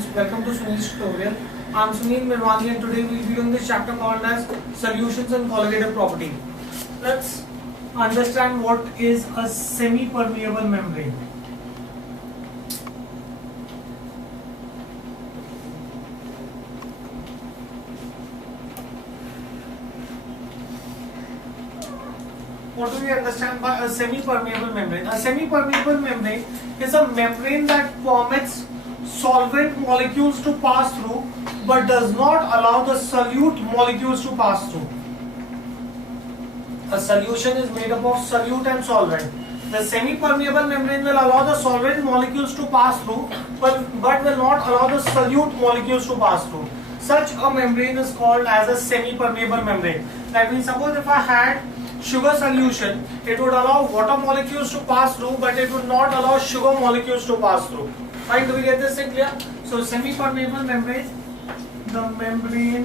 students, welcome to Sunil's tutorial. I am Sunil Mirwani and today we will be doing this chapter called as Solutions and Colligative Property. Let's understand what is a semi-permeable membrane. What do we understand by a semi-permeable membrane? A semi-permeable membrane is a membrane that permits solvent molecules to pass through but does not allow the solute molecules to pass through. A solution is made up of solute and solvent. The semi-permeable membrane will allow the solvent molecules to pass through but will not allow the solute molecules to pass through. Such a membrane is called as a semi-permeable membrane. That means suppose if I had sugar solution, it would allow water molecules to pass through but it would not allow sugar molecules to pass through. Fine, do we get this thing clear? So semi-permeable membrane, the membrane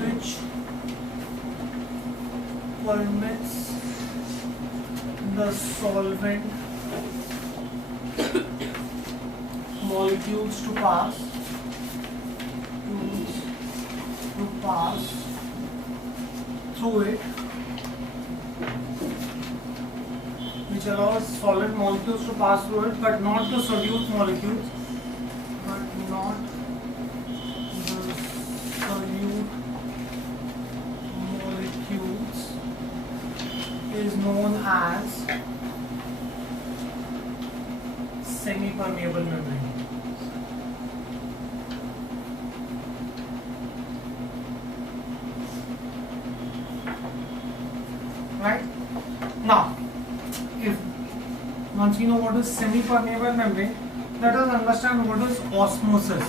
which permits the solvent molecules to pass through it, which allows solvent molecules to pass through it but not the solute molecules, is known as semi-permeable membrane. Right? Now, if once you know what is semi-permeable membrane, let us understand what is osmosis.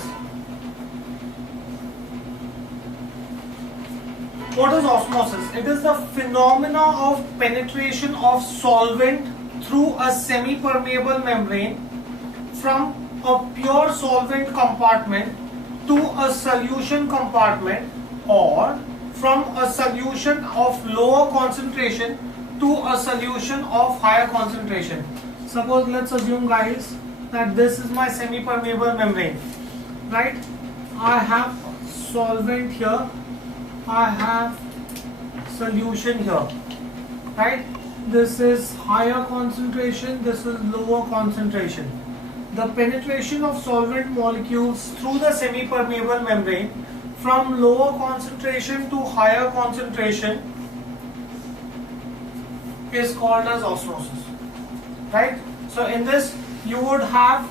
What is osmosis? It is the phenomena of penetration of solvent through a semi-permeable membrane from a pure solvent compartment to a solution compartment, or from a solution of lower concentration to a solution of higher concentration. Suppose let's assume guys that this is my semi-permeable membrane, right? I have solvent here, I have solution here, right? This is higher concentration, this is lower concentration. The penetration of solvent molecules through the semi-permeable membrane from lower concentration to higher concentration is called as osmosis, right? So in this you would have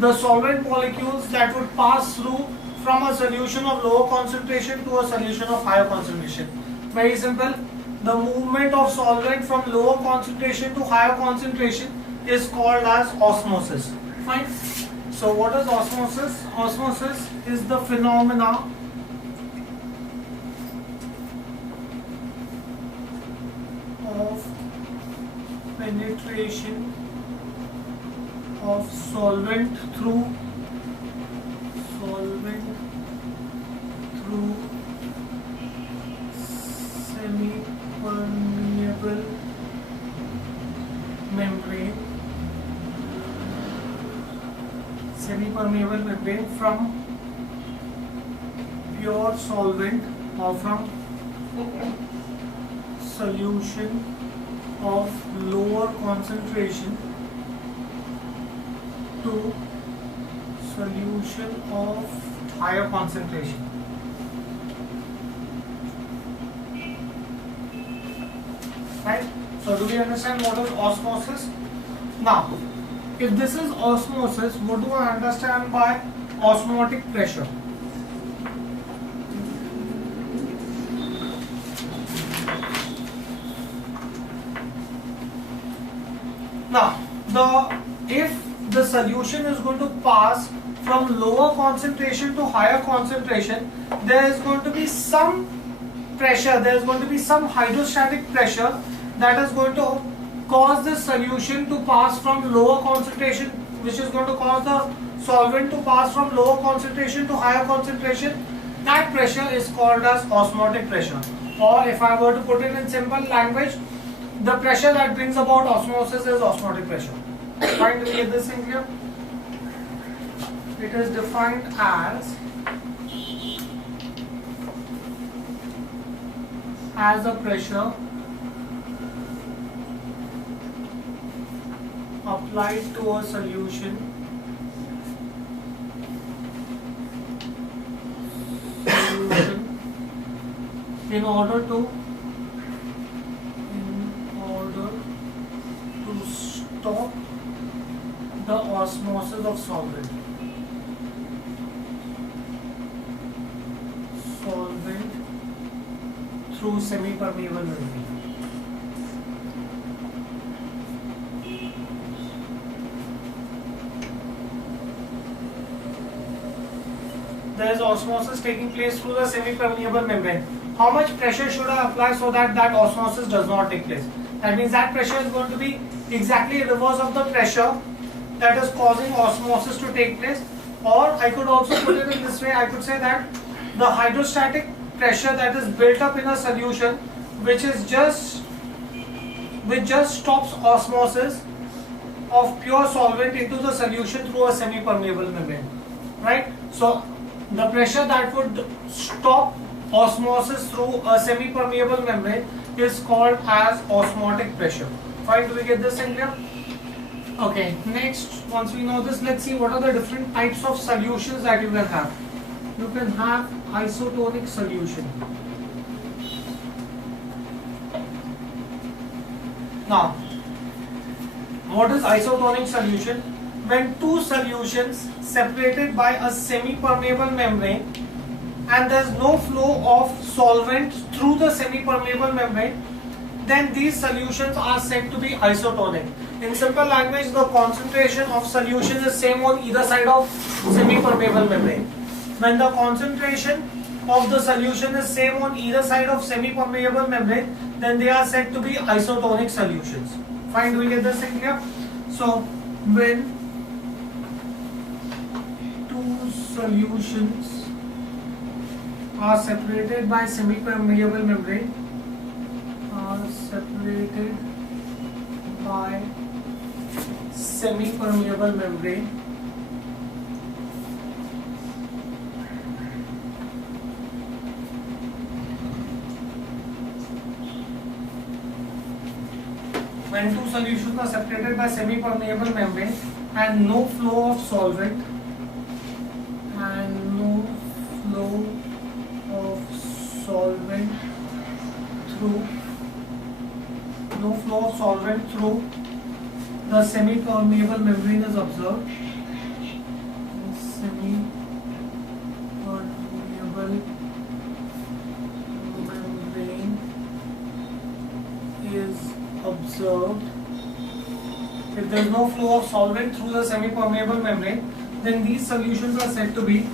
the solvent molecules that would pass through from a solution of lower concentration to a solution of higher concentration. Very simple. The movement of solvent from lower concentration to higher concentration is called as osmosis. Fine. So what is osmosis? Osmosis is the phenomena of penetration of solvent through semi-permeable membrane from pure solvent or from solution of lower concentration to solution of higher concentration. Right? So do we understand what is osmosis? Now, if this is osmosis, what do I understand by osmotic pressure? Now, if the solution is going to pass from lower concentration to higher concentration, there is going to be some pressure, there is going to be some hydrostatic pressure that is going to cause this solution to pass from lower concentration, which is going to cause the solvent to pass from lower concentration to higher concentration. That pressure is called as osmotic pressure. Or if I were to put it in simple language, the pressure that brings about osmosis is osmotic pressure. Fine, do we get this in here? It is defined as a pressure applied to a solution in order to stop the osmosis of solvent through semi-permeable membrane. There is osmosis taking place through the semi-permeable membrane. How much pressure should I apply so that that osmosis does not take place? That means that pressure is going to be exactly reverse of the pressure that is causing osmosis to take place. Or I could also put it in this way, I could say that the hydrostatic pressure that is built up in a solution which just stops osmosis of pure solvent into the solution through a semi-permeable membrane, right? So the pressure that would stop osmosis through a semi-permeable membrane is called as osmotic pressure. Fine, do we get this in here? Okay, next, once we know this, let's see what are the different types of solutions that you can have. You can have isotonic solution. Now, what is isotonic solution? When two solutions separated by a semi-permeable membrane and there is no flow of solvent through the semi-permeable membrane, then these solutions are said to be isotonic. In simple language, the concentration of solution is same on either side of semi-permeable membrane. When the concentration of the solution is same on either side of semi-permeable membrane, then they are said to be isotonic solutions. Fine, do we get this in here? So, when two solutions are separated by semi-permeable membrane, when two solutions are separated by semi-permeable membrane and no flow of solvent through the semi-permeable membrane is observed. If there is no flow of solvent through the semi-permeable membrane, then these solutions are said to be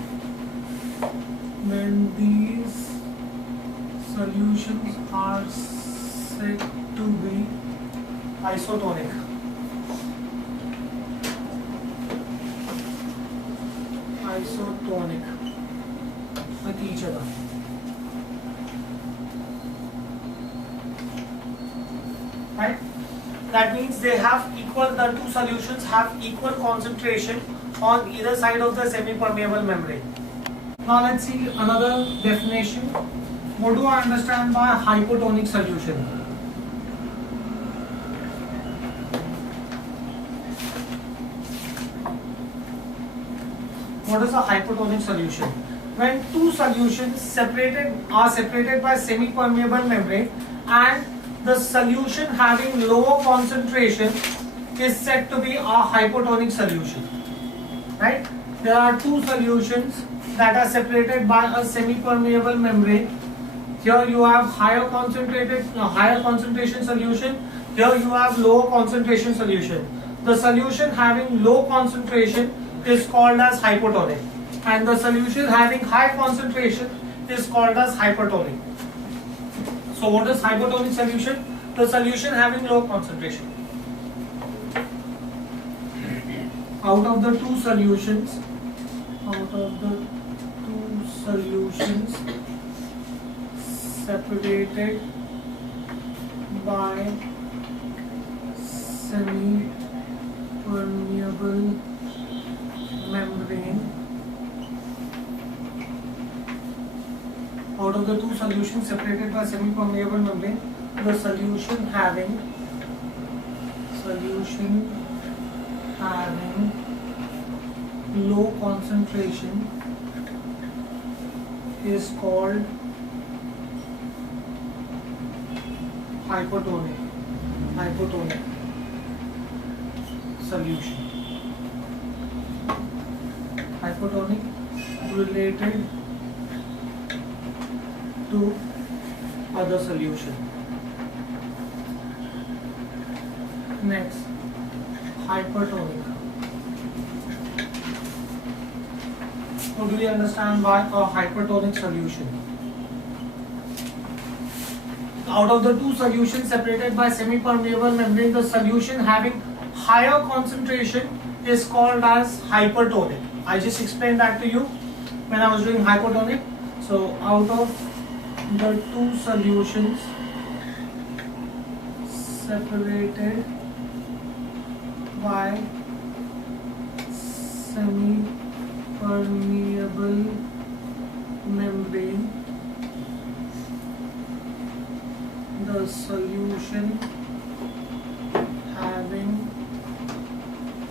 isotonic. With each other. Right? That means they have the two solutions have equal concentration on either side of the semi-permeable membrane. Now let's see another definition. What do I understand by hypotonic solution? What is a hypotonic solution? When two solutions are separated by semi-permeable membrane and the solution having lower concentration is said to be a hypotonic solution. Right? There are two solutions that are separated by a semi-permeable membrane. Here you have higher concentration solution. Here you have lower concentration solution. The solution having low concentration is called as hypotonic, and the solution having high concentration is called as hypertonic. So what is hypotonic solution? The solution having low concentration. Out of the two solutions separated by semi-permeable permeable membrane. Out of the two solutions separated by semi-permeable membrane, the solution having low concentration is called hypotonic solution. Hypotonic related to other solution. Next, hypertonic. How do we understand by a hypertonic solution? Out of the two solutions separated by semi-permeable membrane, the solution having higher concentration is called as hypertonic. I just explained that to you when I was doing hypotonic. So out of the two solutions separated by semi-permeable membrane, the solution having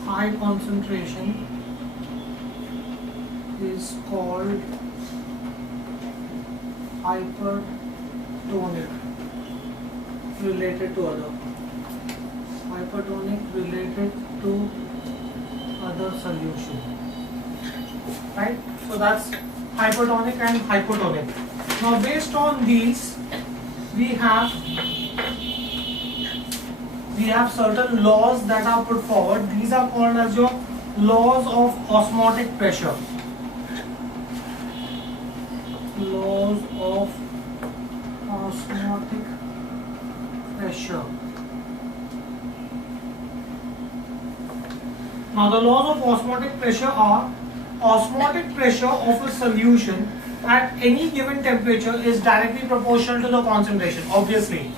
high concentration is called hypertonic related to other. Hypertonic related to other solution. Right? So that's hypertonic and hypotonic. Now based on these, we have certain laws that are put forward. These are called as your laws of osmotic pressure. Laws of osmotic pressure. Now the laws of osmotic pressure are: osmotic pressure of a solution at any given temperature is directly proportional to the concentration. Obviously,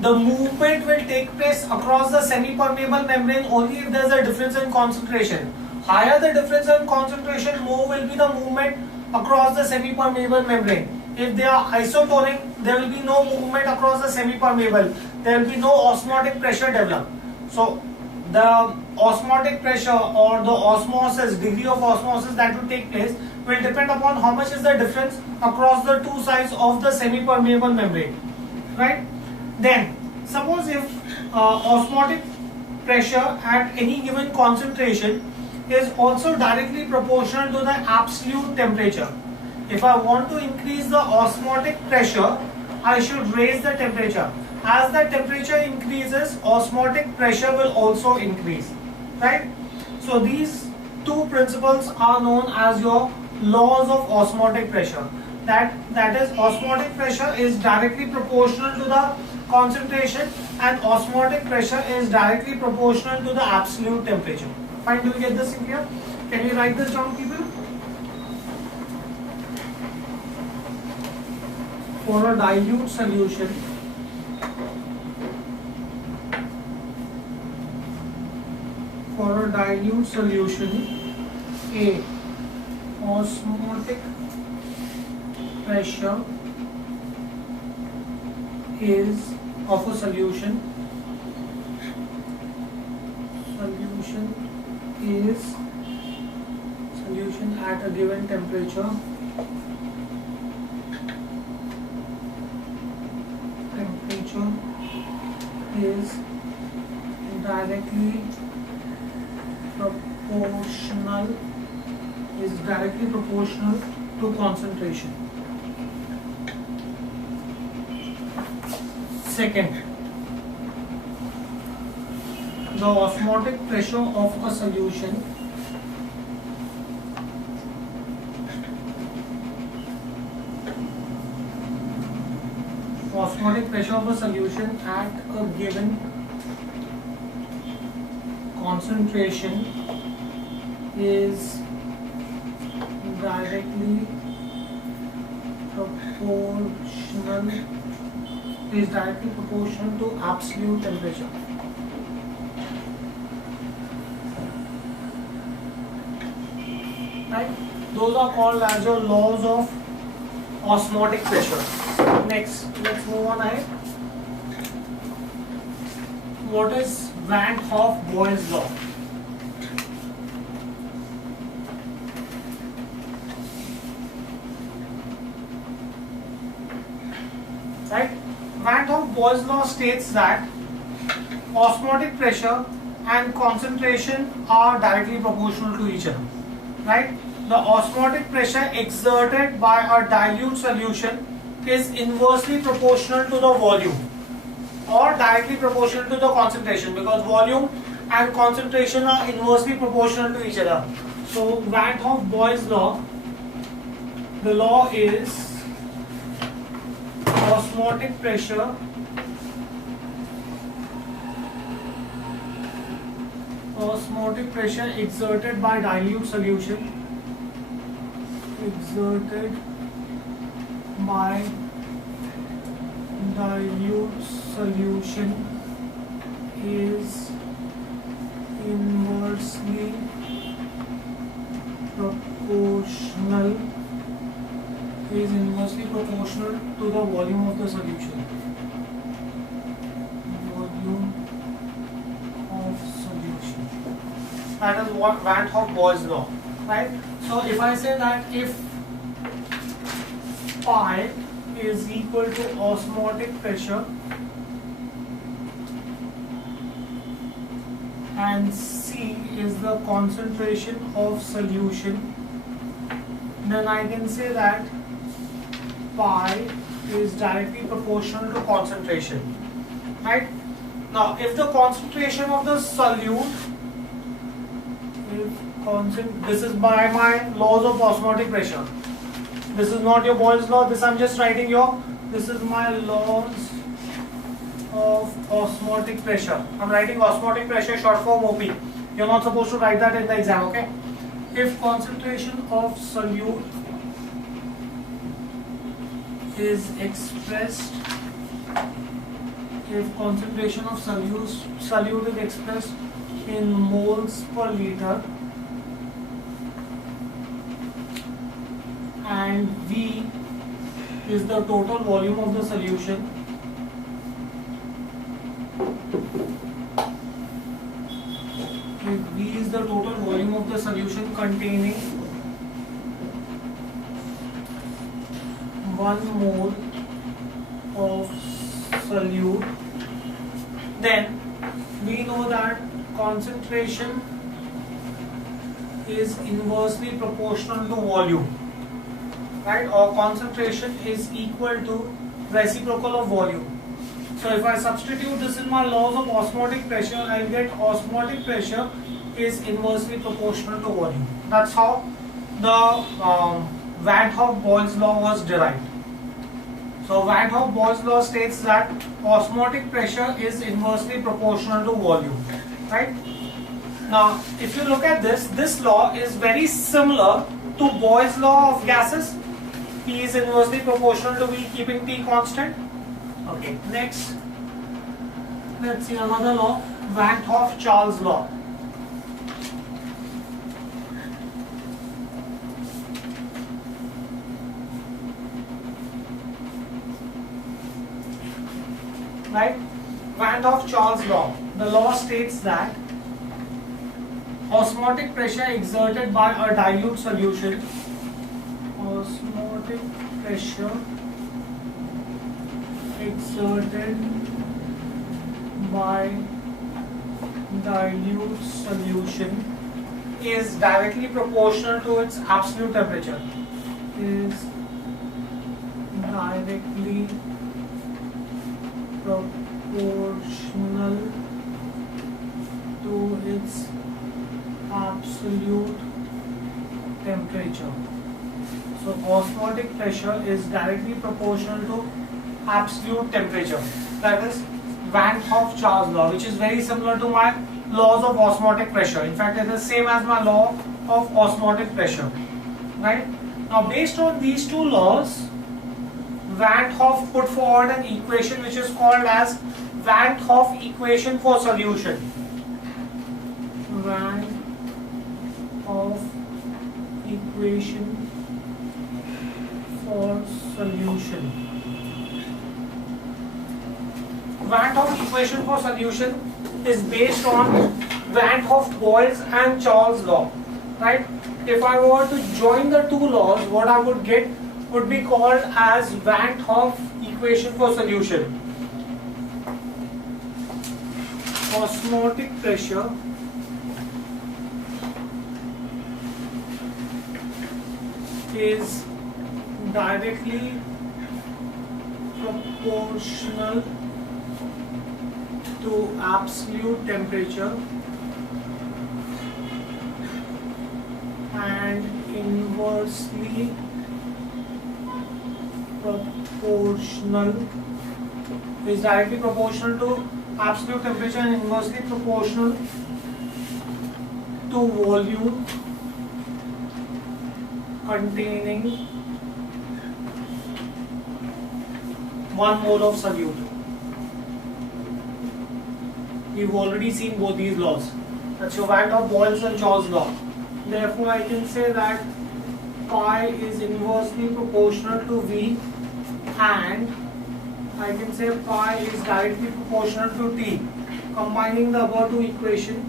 the movement will take place across the semi-permeable membrane only if there is a difference in concentration. Higher the difference in concentration, more will be the movement across the semi-permeable membrane. If they are isotonic, there will be no movement across the semi-permeable. There will be no osmotic pressure developed. So the osmotic pressure or the osmosis, degree of osmosis that will take place will depend upon how much is the difference across the two sides of the semi-permeable membrane. Right? Then, suppose if osmotic pressure at any given concentration is also directly proportional to the absolute temperature. If I want to increase the osmotic pressure, I should raise the temperature. As the temperature increases, osmotic pressure will also increase. Right? So these two principles are known as your laws of osmotic pressure. That is, osmotic pressure is directly proportional to the concentration and osmotic pressure is directly proportional to the absolute temperature. Fine, do you get this in here? Can you write this down, people? For a dilute solution, A osmotic pressure is of a solution at a given temperature is directly proportional to concentration. Second, the osmotic pressure of a solution at a given concentration is directly proportional to absolute temperature. right? Those are called as your laws of osmotic pressure. Next, let's move on ahead. What is Van Hoff-Boyle's law? Right? Van Hoff-Boyle's law states that osmotic pressure and concentration are directly proportional to each other. Right? The osmotic pressure exerted by a dilute solution is inversely proportional to the volume or directly proportional to the concentration, because volume and concentration are inversely proportional to each other. So Van Hoff-Boyle's law, the law is osmotic pressure exerted by dilute solution is inversely proportional to the volume of the solution. That is what Van Hoff-Boyle's law, right? So if I say that if pi is equal to osmotic pressure and C is the concentration of solution, then I can say that pi is directly proportional to concentration, right? Now if the concentration of the solute, this is by my laws of osmotic pressure, this is not your Boyle's law, this I'm just writing your, this is my laws of osmotic pressure. I'm writing osmotic pressure short form OP. You're not supposed to write that in the exam, okay? If concentration of solute is expressed, in moles per liter and V is the total volume of the solution, if V is the total volume of the solution containing 1 mole of solute, then we know that concentration is inversely proportional to volume, right? Or concentration is equal to reciprocal of volume. So if I substitute this in my laws of osmotic pressure, I'll get osmotic pressure is inversely proportional to volume. That's how the Van Hoff-Boyle's law was derived. So Van Hoff-Boyle's law states that osmotic pressure is inversely proportional to volume, right? Now, if you look at this law is very similar to Boyle's law of gases. P is inversely proportional to V, keeping T constant. Okay, next, let's see another law, Van Hoff-Charles law. Right? Van Hoff-Charles law. The law states that osmotic pressure exerted by a dilute solution, is directly proportional to its absolute temperature. Proportional to its absolute temperature. So osmotic pressure is directly proportional to absolute temperature. That is Van Hoff-Charles law, which is very similar to my laws of osmotic pressure. In fact, it is same as my law of osmotic pressure. Right? Now, based on these two laws, Van Hoff put forward an equation which is called as Van Hoff equation for solution. Van Hoff equation equation for solution. Van 't Hoff equation for solution is based on Van 't Hoff-Boyle's and Charles' law, right? If I were to join the two laws, what I would get would be called as Van 't Hoff equation for solution. Osmotic pressure is directly proportional to absolute temperature and inversely proportional is directly proportional to absolute temperature and inversely proportional to volume containing 1 mole of solute. We've already seen both these laws. That's your Van 't Hoff-Boyle's and Charles' law. Therefore, I can say that pi is inversely proportional to V, and I can say pi is directly proportional to T. Combining the above two equations,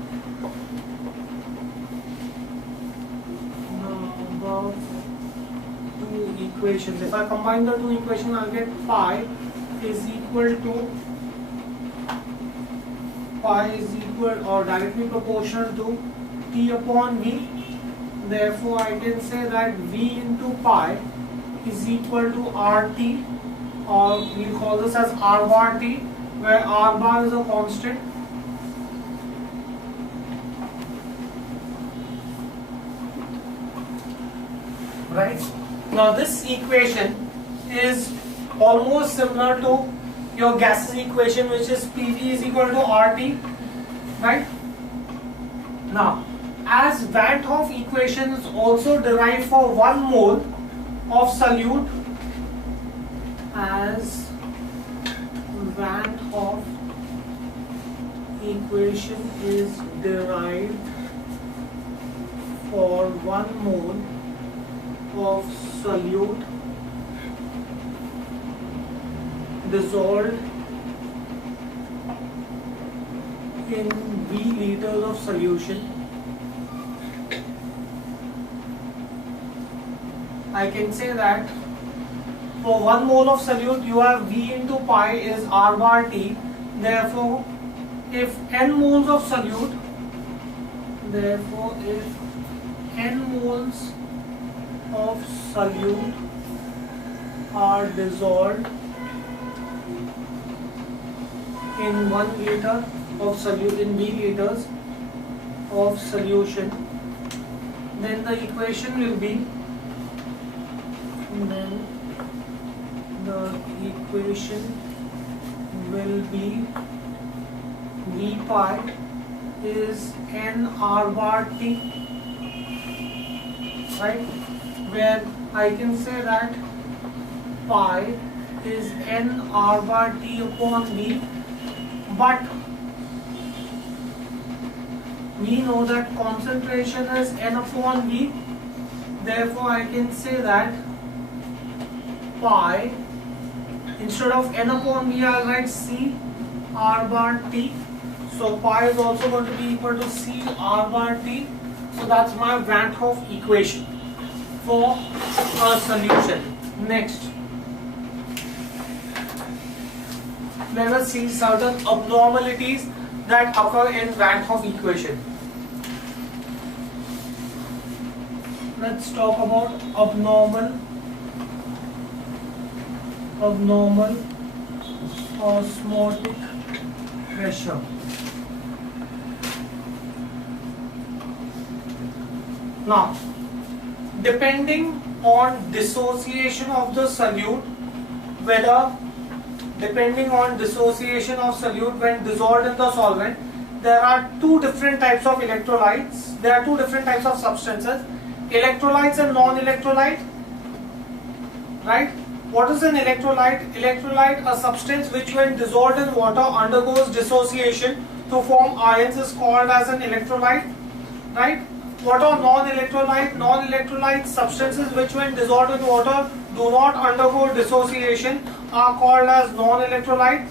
if I combine the two equations, I'll get pi is equal or directly proportional to T upon V. Therefore, I can say that V into pi is equal to RT, or we'll call this as R bar T, where R bar is a constant. Right? Now this equation is almost similar to your gases equation, which is PV is equal to RT, right? Now, as Van 't Hoff equation is also derived for 1 mole of solute, as Van 't Hoff equation is derived for 1 mole of solute dissolved in V liters of solution, I can say that for 1 mole of solute you have V into pi is R bar T. Therefore, if n moles of solute, of solute are dissolved in 1 liter of solute in V liters of solution, then the equation will be V pi is n R bar T, right? Where I can say that pi is n R bar T upon V, but we know that concentration is n upon V. Therefore, I can say that pi, instead of n upon V, I'll write C R bar T. So pi is also going to be equal to C R bar T. So that's my Van 't Hoff equation for a solution. Next, let us see certain abnormalities that occur in Van 't Hoff equation. Let's talk about abnormal osmotic pressure. Now, depending on dissociation of the solute, depending on dissociation of solute when dissolved in the solvent, there are 2 different types of electrolytes. There are 2 different types of substances, electrolytes and non-electrolyte, right? What is an electrolyte? Electrolyte, a substance which when dissolved in water undergoes dissociation to form ions, is called as an electrolyte, right? What are non-electrolyte? Non-electrolyte substances which when dissolved in water do not undergo dissociation are called as non-electrolyte.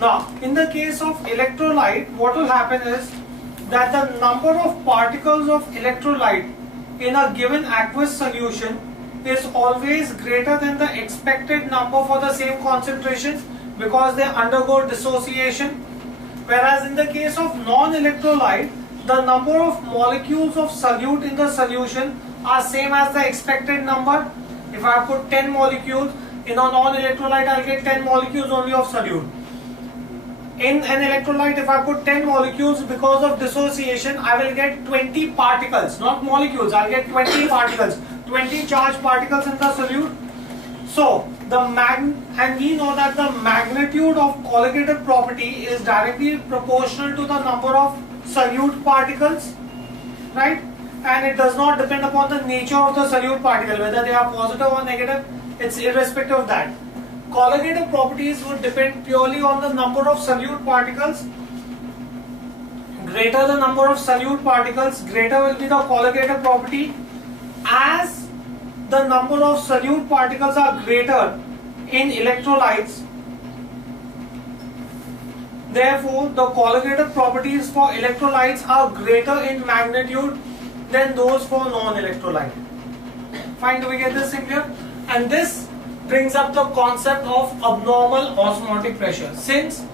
Now, in the case of electrolyte, what will happen is that the number of particles of electrolyte in a given aqueous solution is always greater than the expected number for the same concentration because they undergo dissociation. Whereas in the case of non-electrolyte, the number of molecules of solute in the solution are same as the expected number. If I put 10 molecules in a non-electrolyte, I'll get 10 molecules only of solute. In an electrolyte, if I put 10 molecules, because of dissociation, I will get 20 particles, not molecules. I'll get 20 particles, 20 charged particles in the solute. So, and we know that the magnitude of colligative property is directly proportional to the number of solute particles, right? And it does not depend upon the nature of the solute particle, whether they are positive or negative. It's irrespective of that. Colligative properties would depend purely on the number of solute particles. Greater the number of solute particles, greater will be the colligative property. As the number of solute particles are greater in electrolytes, therefore the colligative properties for electrolytes are greater in magnitude than those for non-electrolyte. Fine, do we get this in here? And this brings up the concept of abnormal osmotic pressure. Since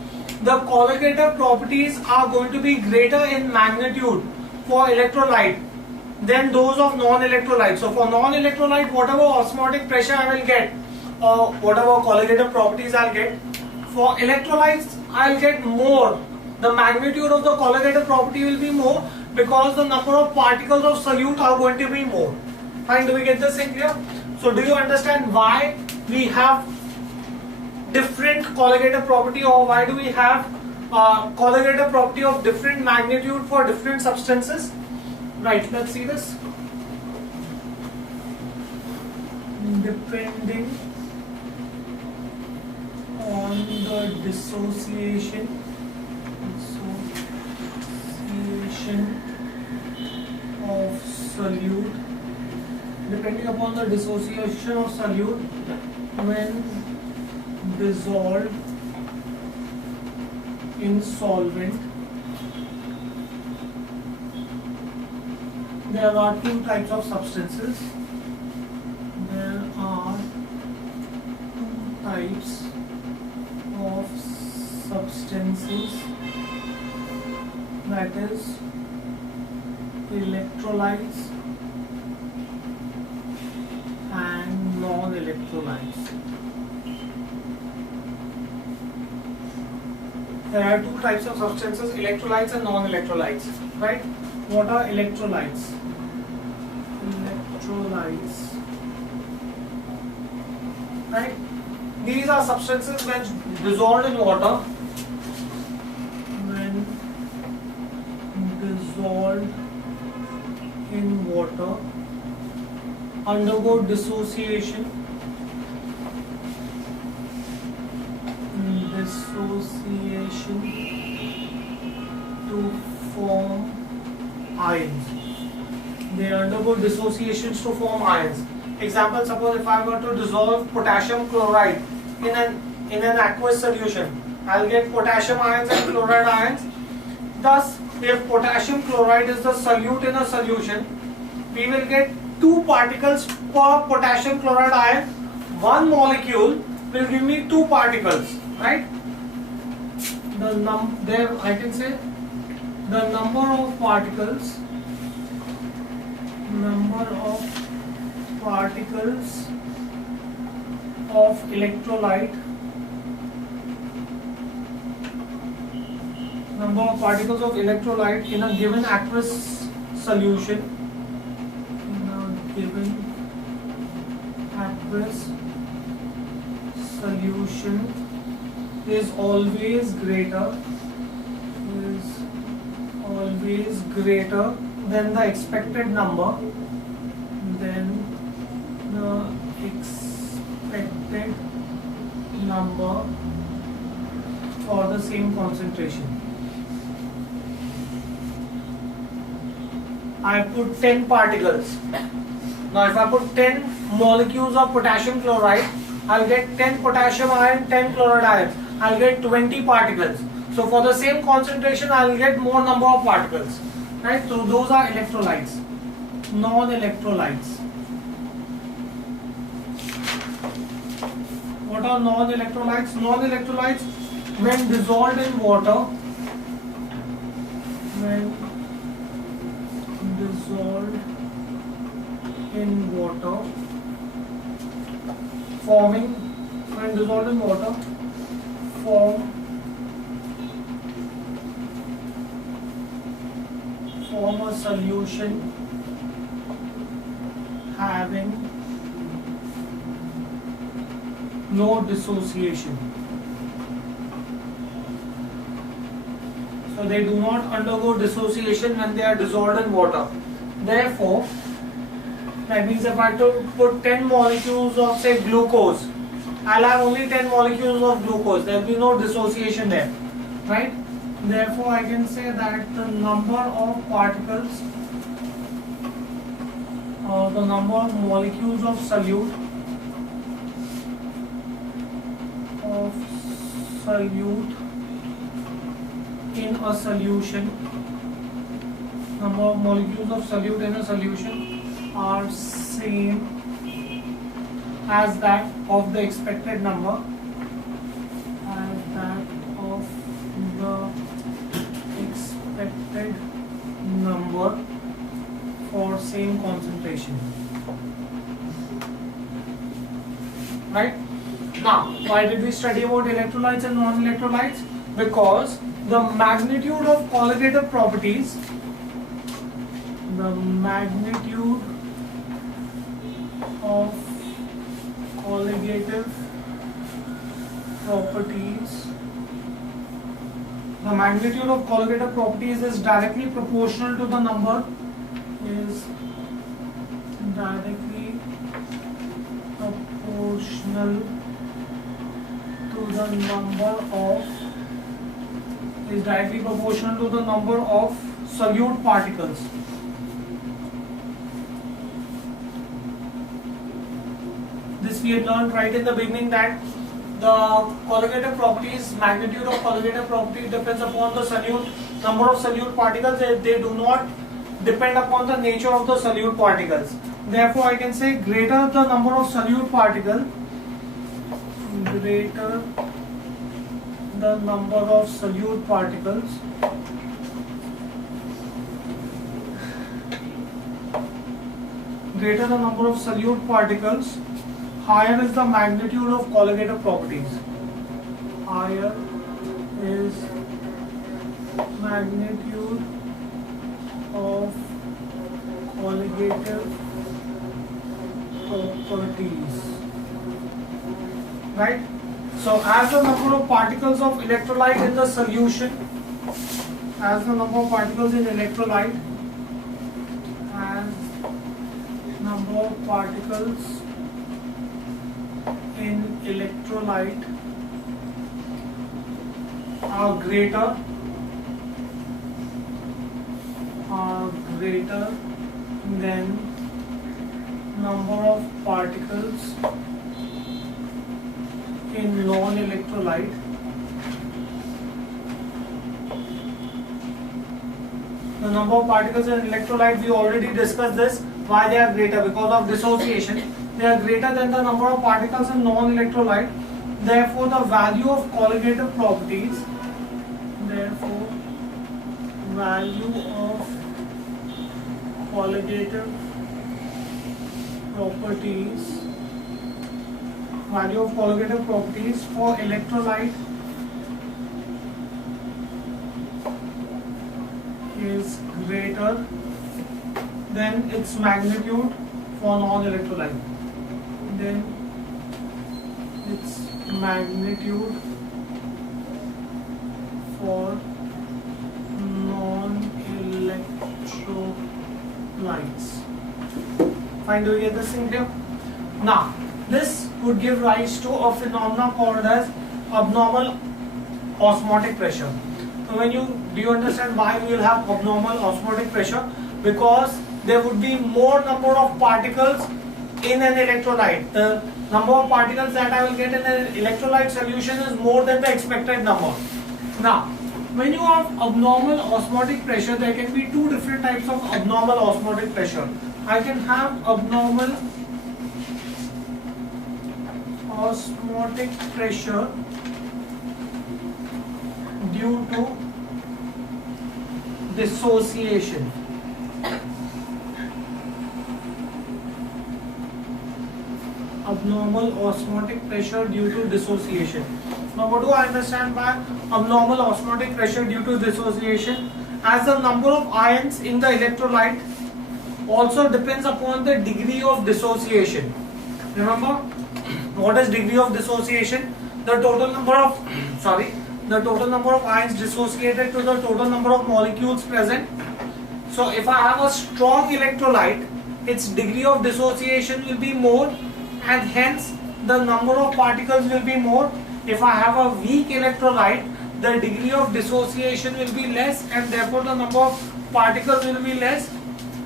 the colligative properties are going to be greater in magnitude for electrolyte than those of non-electrolyte. So for non-electrolyte, whatever osmotic pressure I will get or whatever colligative properties I'll get, for electrolytes I'll get more. The magnitude of the colligative property will be more because the number of particles of solute are going to be more. Fine, do we get this in here? So do you understand why we have different colligative property, or why do we have colligative property of different magnitude for different substances? Right, let's see this. Depending on the dissociation of solute, depending upon the dissociation of solute when dissolved in solvent, there are two types of substances. There are two types of substances, that is electrolytes and non-electrolytes. There are two types of substances, electrolytes and non-electrolytes, right? What are electrolytes? Electrolytes, right? These are substances when dissolved in water, undergo dissociation to form ions. They undergo dissociations to form ions. Example, suppose if I were to dissolve potassium chloride in an aqueous solution, I'll get potassium ions and chloride ions. Thus, if potassium chloride is the solute in a solution, we will get 2 particles per potassium chloride ion. One molecule will give me 2 particles, right? There I can say the number of particles of electrolyte, in a given aqueous solution, is always greater than the expected number, for the same concentration. I put 10 particles. Now if I put 10 molecules of potassium chloride, I'll get 10 potassium ion, 10 chloride ions. I'll get 20 particles. So for the same concentration, I'll get more number of particles. Right? So those are electrolytes. Non-electrolytes. What are non-electrolytes? Non-electrolytes, when dissolved in water, when dissolved in water, form a solution having no dissociation. So they do not undergo dissociation when they are dissolved in water. Therefore, that means if I put 10 molecules of say glucose, I'll have only 10 molecules of glucose. There will be no dissociation there, right? Therefore, I can say that the number of particles, the number of molecules of solute in a solution, number of molecules of solute in a solution are same as that of the expected number, for same concentration. Right? Now, why did we study about electrolytes and non-electrolytes? Because the magnitude of colligative properties, the magnitude of colligative properties is directly proportional to the number of solute particles. This we had learned right in the beginning, that the colligative properties, magnitude of colligative property depends upon the solute, number of solute particles. They do not depend upon the nature of the solute particles. Therefore, I can say greater the number of solute particles, greater the number of solute particles, higher is the magnitude of colligative properties. Higher is magnitude of colligative properties. Right? So as the number of particles of electrolyte in the solution, as the number of particles in electrolyte, as number of particles in electrolyte are greater than number of particles in non-electrolyte, the number of particles in electrolyte, we already discussed this, why they are greater, because of dissociation. They are greater than the number of particles in non-electrolyte. Therefore, the value of colligative properties, value of colligative properties for electrolyte is greater than its magnitude for non-electrolyte. Then its magnitude for non-electrolytes. Fine, do you get this thing here? Now, this would give rise to a phenomenon called as abnormal osmotic pressure. So do you understand why we will have abnormal osmotic pressure? because there would be more number of particles in an electrolyte. The number of particles that I will get in an electrolyte solution is more than the expected number. Now, when you have abnormal osmotic pressure, there can be two different types of abnormal osmotic pressure. I can have abnormal osmotic pressure due to dissociation. Abnormal osmotic pressure due to dissociation. Now, what do I understand by abnormal osmotic pressure due to dissociation? As the number of ions in the electrolyte also depends upon the degree of dissociation. Remember, what is degree of dissociation? The total number of the total number of ions dissociated to the total number of molecules present. So, if I have a strong electrolyte, its degree of dissociation will be more, and hence the number of particles will be more. If I have a weak electrolyte, the degree of dissociation will be less, and therefore the number of particles will be less.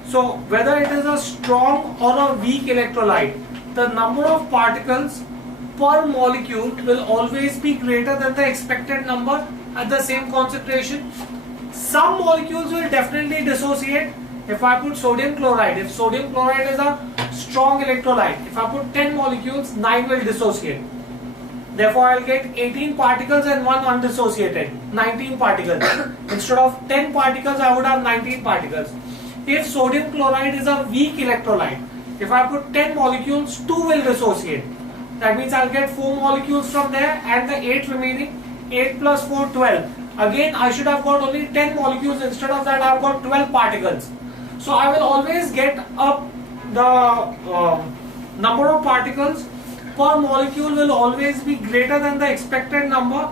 So whether it is a strong or a weak electrolyte, the number of particles per molecule will always be greater than the expected number at the same concentration. Some molecules will definitely dissociate. If I put sodium chloride, if sodium chloride is a strong electrolyte, if I put 10 molecules, 9 will dissociate. Therefore, I will get 18 particles and 1 undissociated, 19 particles. Instead of 10 particles, I would have 19 particles. If sodium chloride is a weak electrolyte, if I put 10 molecules, 2 will dissociate. That means I will get 4 molecules from there, and the 8 remaining, 8 plus 4, 12. Again, I should have got only 10 molecules. Instead of that, I have got 12 particles. So I will always get up the number of particles per molecule will always be greater than the expected number.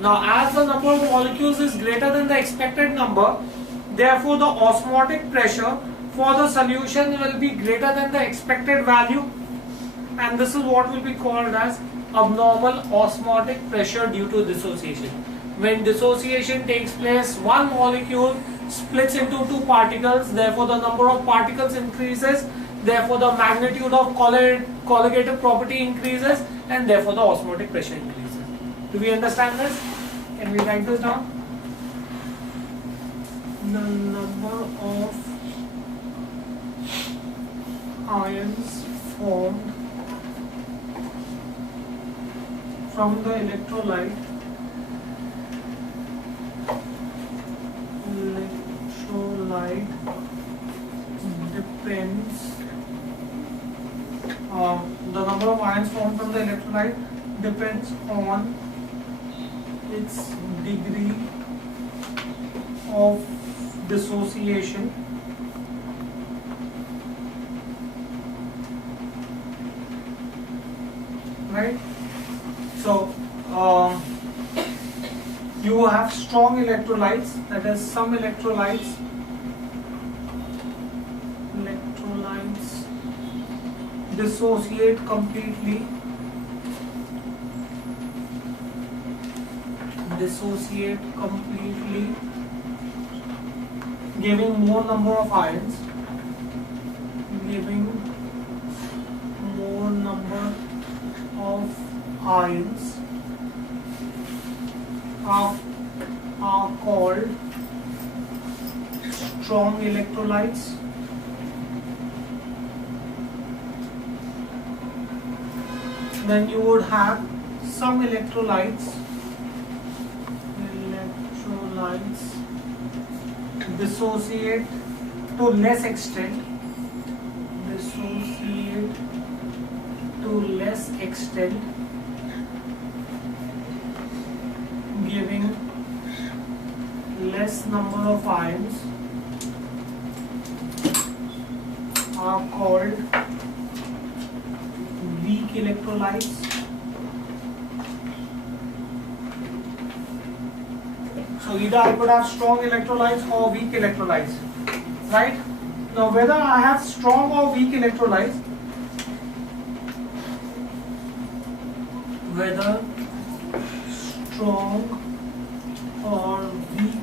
Now, as the number of molecules is greater than the expected number, therefore the osmotic pressure for the solution will be greater than the expected value, and this is what will be called as abnormal osmotic pressure due to dissociation. When dissociation takes place, one molecule splits into 2 particles, therefore the number of particles increases, therefore the magnitude of colligative property increases, and therefore the osmotic pressure increases. Do we understand this? Can we write this down? The number of ions formed from the electrolyte depends the number of ions formed from the electrolyte depends on its degree of dissociation right. So you have strong electrolytes, that is some electrolytes dissociate completely, giving more number of ions, are called strong electrolytes. Then you would have some electrolytes dissociate to less extent, giving less number of ions, are called weak electrolytes. So either I could have strong electrolytes or weak electrolytes, right? Now whether I have strong or weak electrolytes, whether strong or weak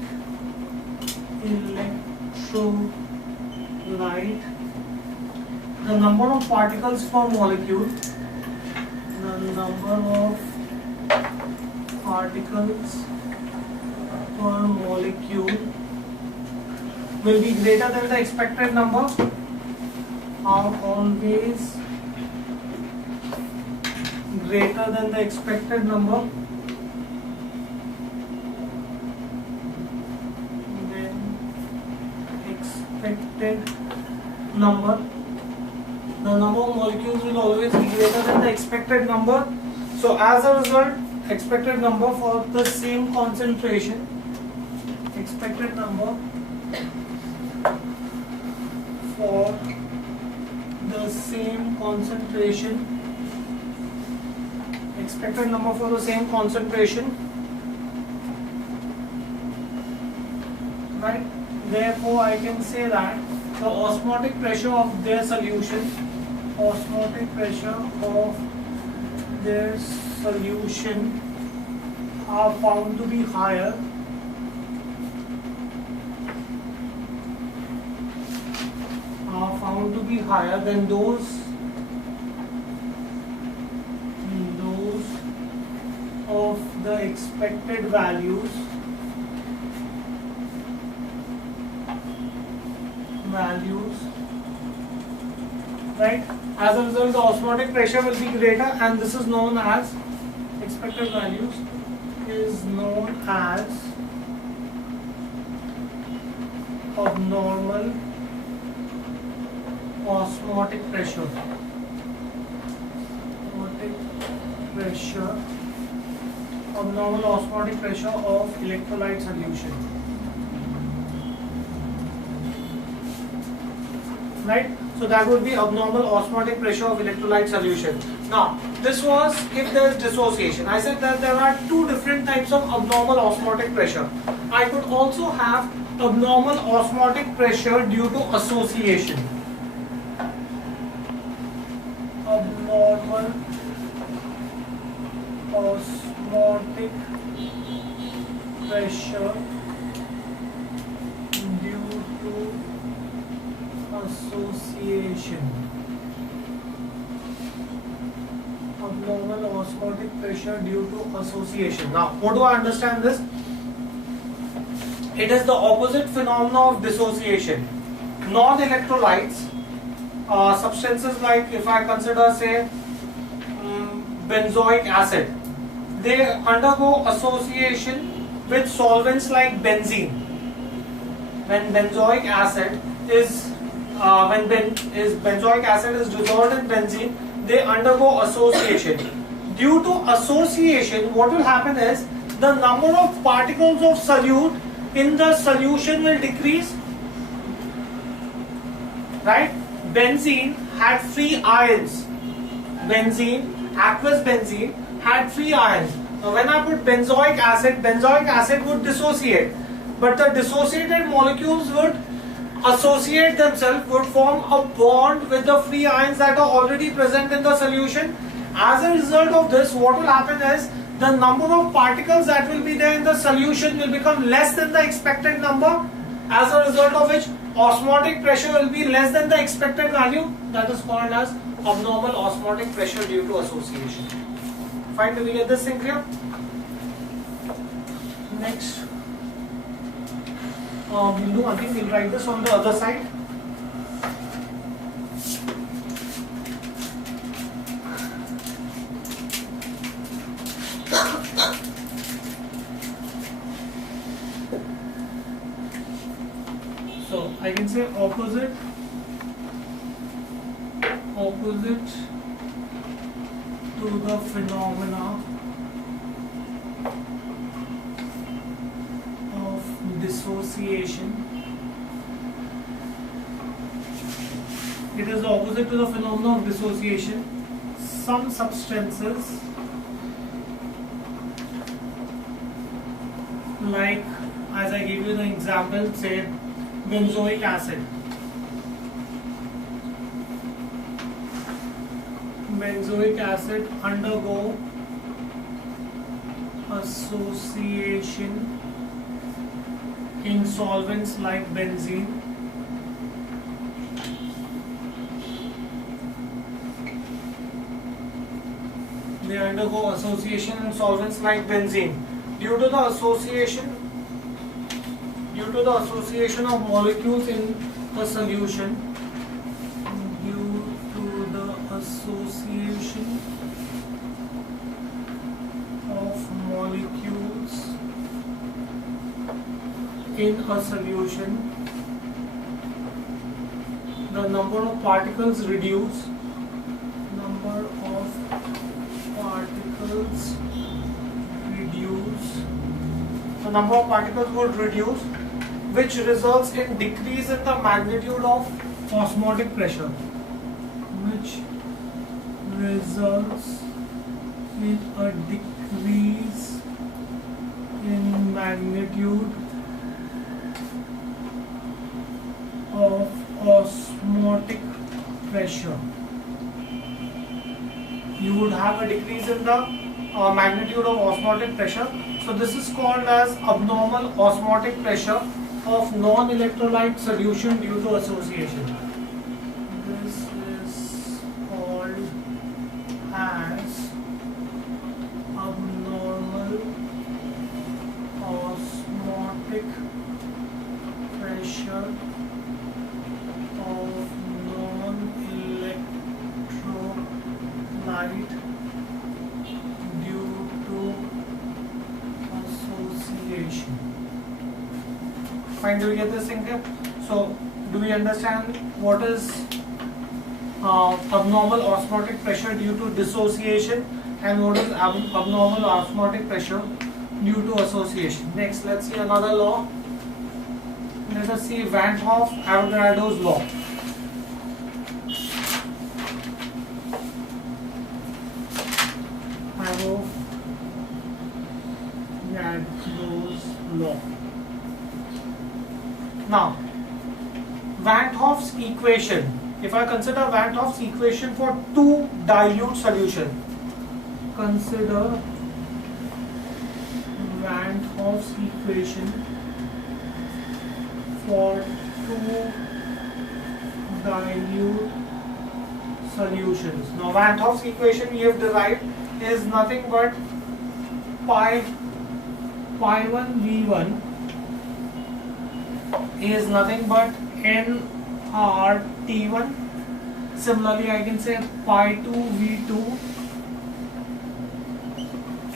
electrolytes light, the number of particles per molecule, the number of particles per molecule will be greater than the expected number, are always greater than the expected number, number. The number of molecules will always be greater than the expected number. So as a result, expected number for the same concentration, expected number for the same concentration, expected number for the same concentration, right? Therefore, I can say that the osmotic pressure of their solution, osmotic pressure of their solution are found to be higher than those of the expected values right? As a result, the osmotic pressure will be greater, and this is known as, expected values is known as abnormal osmotic pressure. Abnormal osmotic pressure of electrolyte solution. Right? So that would be abnormal osmotic pressure of electrolyte solution. Now, this was if there is dissociation. I said that there are two different types of abnormal osmotic pressure. I could also have abnormal osmotic pressure due to association. Abnormal osmotic pressure due to association. Abnormal osmotic pressure due to association. Now, what do I understand this? It is the opposite phenomena of dissociation. Non-electrolytes, substances like, if I consider say benzoic acid, they undergo association with solvents like benzene. When benzoic acid is benzoic acid is dissolved in benzene, they undergo association. Due to association, what will happen is the number of particles of solute in the solution will decrease. Right? Benzene had free ions. Aqueous benzene had free ions. Now when I put benzoic acid would dissociate. But the dissociated molecules would associate themselves, would form a bond with the free ions that are already present in the solution. As a result of this, what will happen is the number of particles that will be there in the solution will become less than the expected number, as a result of which osmotic pressure will be less than the expected value. That is called as abnormal osmotic pressure due to association. Fine, do we get this thing clear? Next, we'll do one thing, we'll write this on the other side. So I can say opposite to the phenomena of dissociation. It is the opposite to the phenomena of dissociation. Some substances like, as I gave you the example, say benzoic acid. Benzoic acid undergo association in solvents like benzene. They undergo association in solvents like benzene. Due to the association of molecules in a solution, due to the association of molecules in a solution, the number of particles reduce. The number of particles would reduce, which results in decrease in the magnitude of osmotic pressure, which results in a decrease in magnitude of osmotic pressure. You would have a decrease in the magnitude of osmotic pressure. So this is called as abnormal osmotic pressure of non-electrolyte solution due to association. This is called as abnormal osmotic pressure of non-electrolyte due to association. Fine, do we get this thing here? So, do we understand what is abnormal osmotic pressure due to dissociation and what is abnormal osmotic pressure due to association? Next, let's see another law. Let us see Van Hoff-Avogadro's law. Avogadro's law. Now, Van Hoff's equation. If I consider Van Hoff's equation for two dilute solution, consider Van Hoff's equation for two dilute solutions. Now, Van Hoff's equation we have derived is nothing but pi 1 V1 is nothing but nRT1. Similarly, I can say pi 2 V2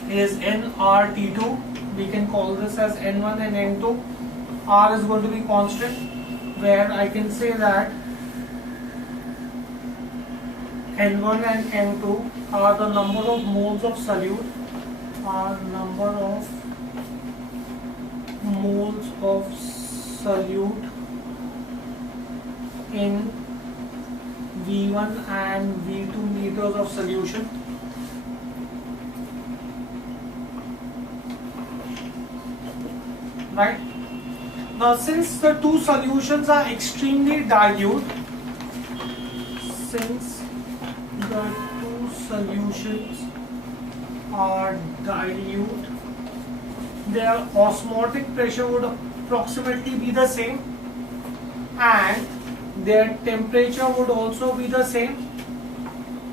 is nRT2. We can call this as N1 and N2. R is going to be constant, where I can say that N1 and N2 are the number of moles of solute, in V1 and V2 liters of solution. Right? Now, since the two solutions are extremely dilute, their osmotic pressure would approximately be the same and their temperature would also be the same,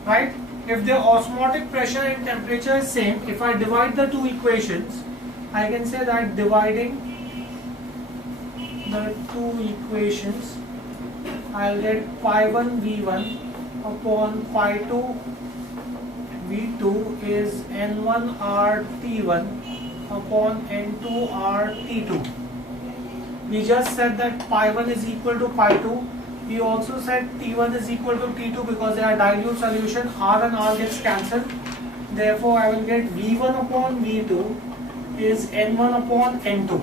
right? If their osmotic pressure and temperature is same, if I divide the two equations, I can say that dividing the two equations, I'll get pi 1 V1 upon pi 2 V2 is N1 RT1 upon N2 RT2. We just said that pi 1 is equal to pi 2. We also said T1 is equal to T2 because they are dilute solution. R and R gets cancelled. Therefore, I will get V1 upon V2 is N1 upon N2.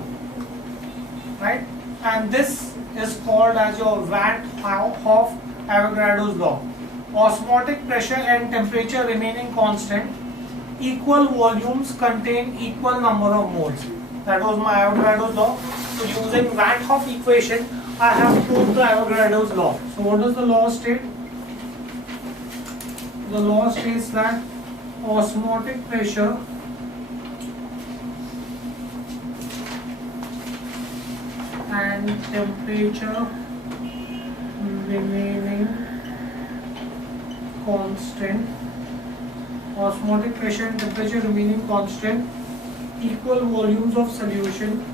Right? And this is called as your Van Hoff-Avogadro's law. Osmotic pressure and temperature remaining constant, equal volumes contain equal number of moles. That was my Avogadro's law. So using Van Hoff equation, I have proved the Avogadro's law. So what does the law state? The law states that osmotic pressure and temperature remaining constant osmotic pressure and temperature remaining constant, equal volumes of solution,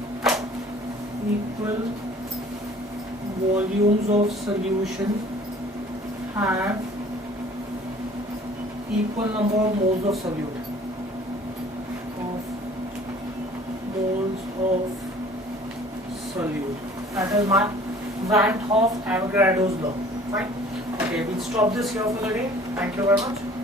have equal number of moles of solute, That is my Van't Hoff Avogadro's law. Fine. Okay, we'll stop this here for the day. Thank you very much.